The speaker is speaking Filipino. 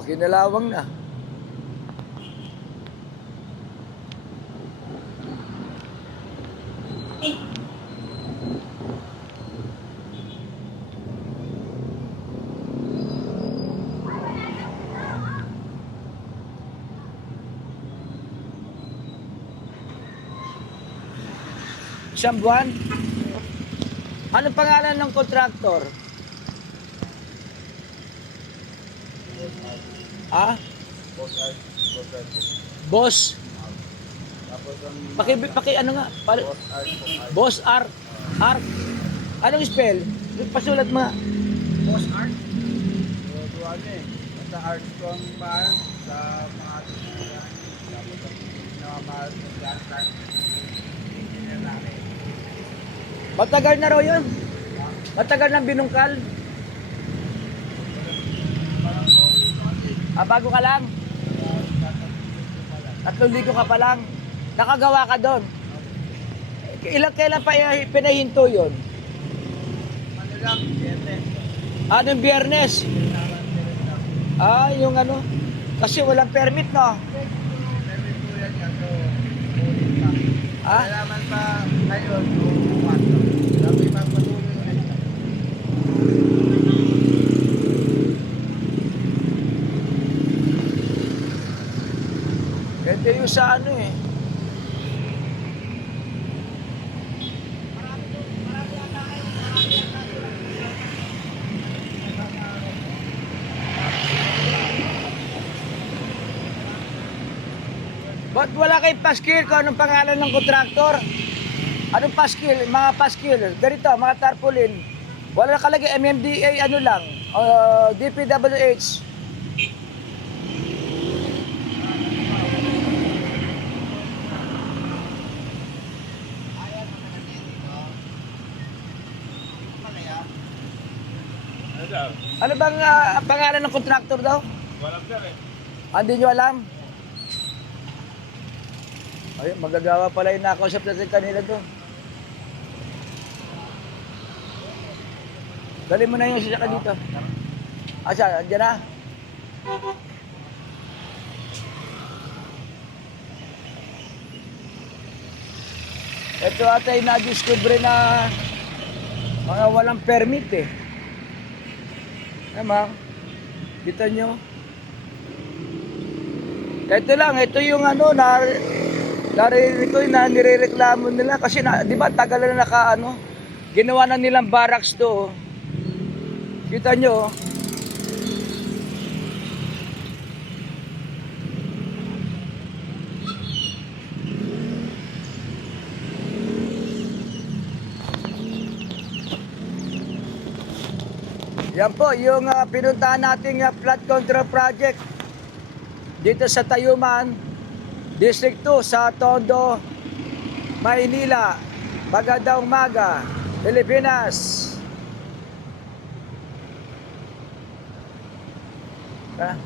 O, na. Isang buwan? Anong pangalan ng kontraktor? Ah? Boss? Tapos ang Paki, paki ano nga? Pal- boss art art. boss Art. Art. Anong spell? Pasulat mo nga. Boss art? So, ano eh. Basta art ko ang bahan sa mga mga. Tapos ang pinamahal ng art art. Namin. Matagal na raw yun. Matagal nang binungkal. Parang maulit ko kasi. Ah, bago ka lang. Tatlong ligo ka pa lang. Nakagawa ka doon. Ilang kailan pa pinahinto yun? Ano lang, biyernes. Anong biyernes? Kailangan meron lang. Ah, yung ano. Kasi walang permit, no? Permit po yan yan. So, ulit pa. Ah? Kailangan pa ngayon. Yung sa ano eh. Ba't wala kay paskil kung anong pangalan ng kontraktor? Anong paskil? Mga paskil. Ganito, mga tarpaulin. Wala nakalagay MMDA ano lang. Uh, DPWH. Ano? Ano bang ah, pangalan ng kontraktor daw? Walang sir eh. Ah, Hindi nyo alam? Ay, magagawa pala yung nakausap natin kanila doon. Dali mo na yung sasaka dito. Asa, andyan na? Ito ata yung na-discover na mga walang permit eh. Tama? Kita nyo? Ito lang, ito yung ano, na, naririnig ko na nirereklamo nila kasi na, di ba tagal na naka ano, ginawa na nilang barracks to. oh. Kita nyo? Yan po, yung uh, pinuntahan nating uh, flood control project dito sa Tayuman, District 2 sa Tondo, Maynila. Magandang umaga, Pilipinas. Ah,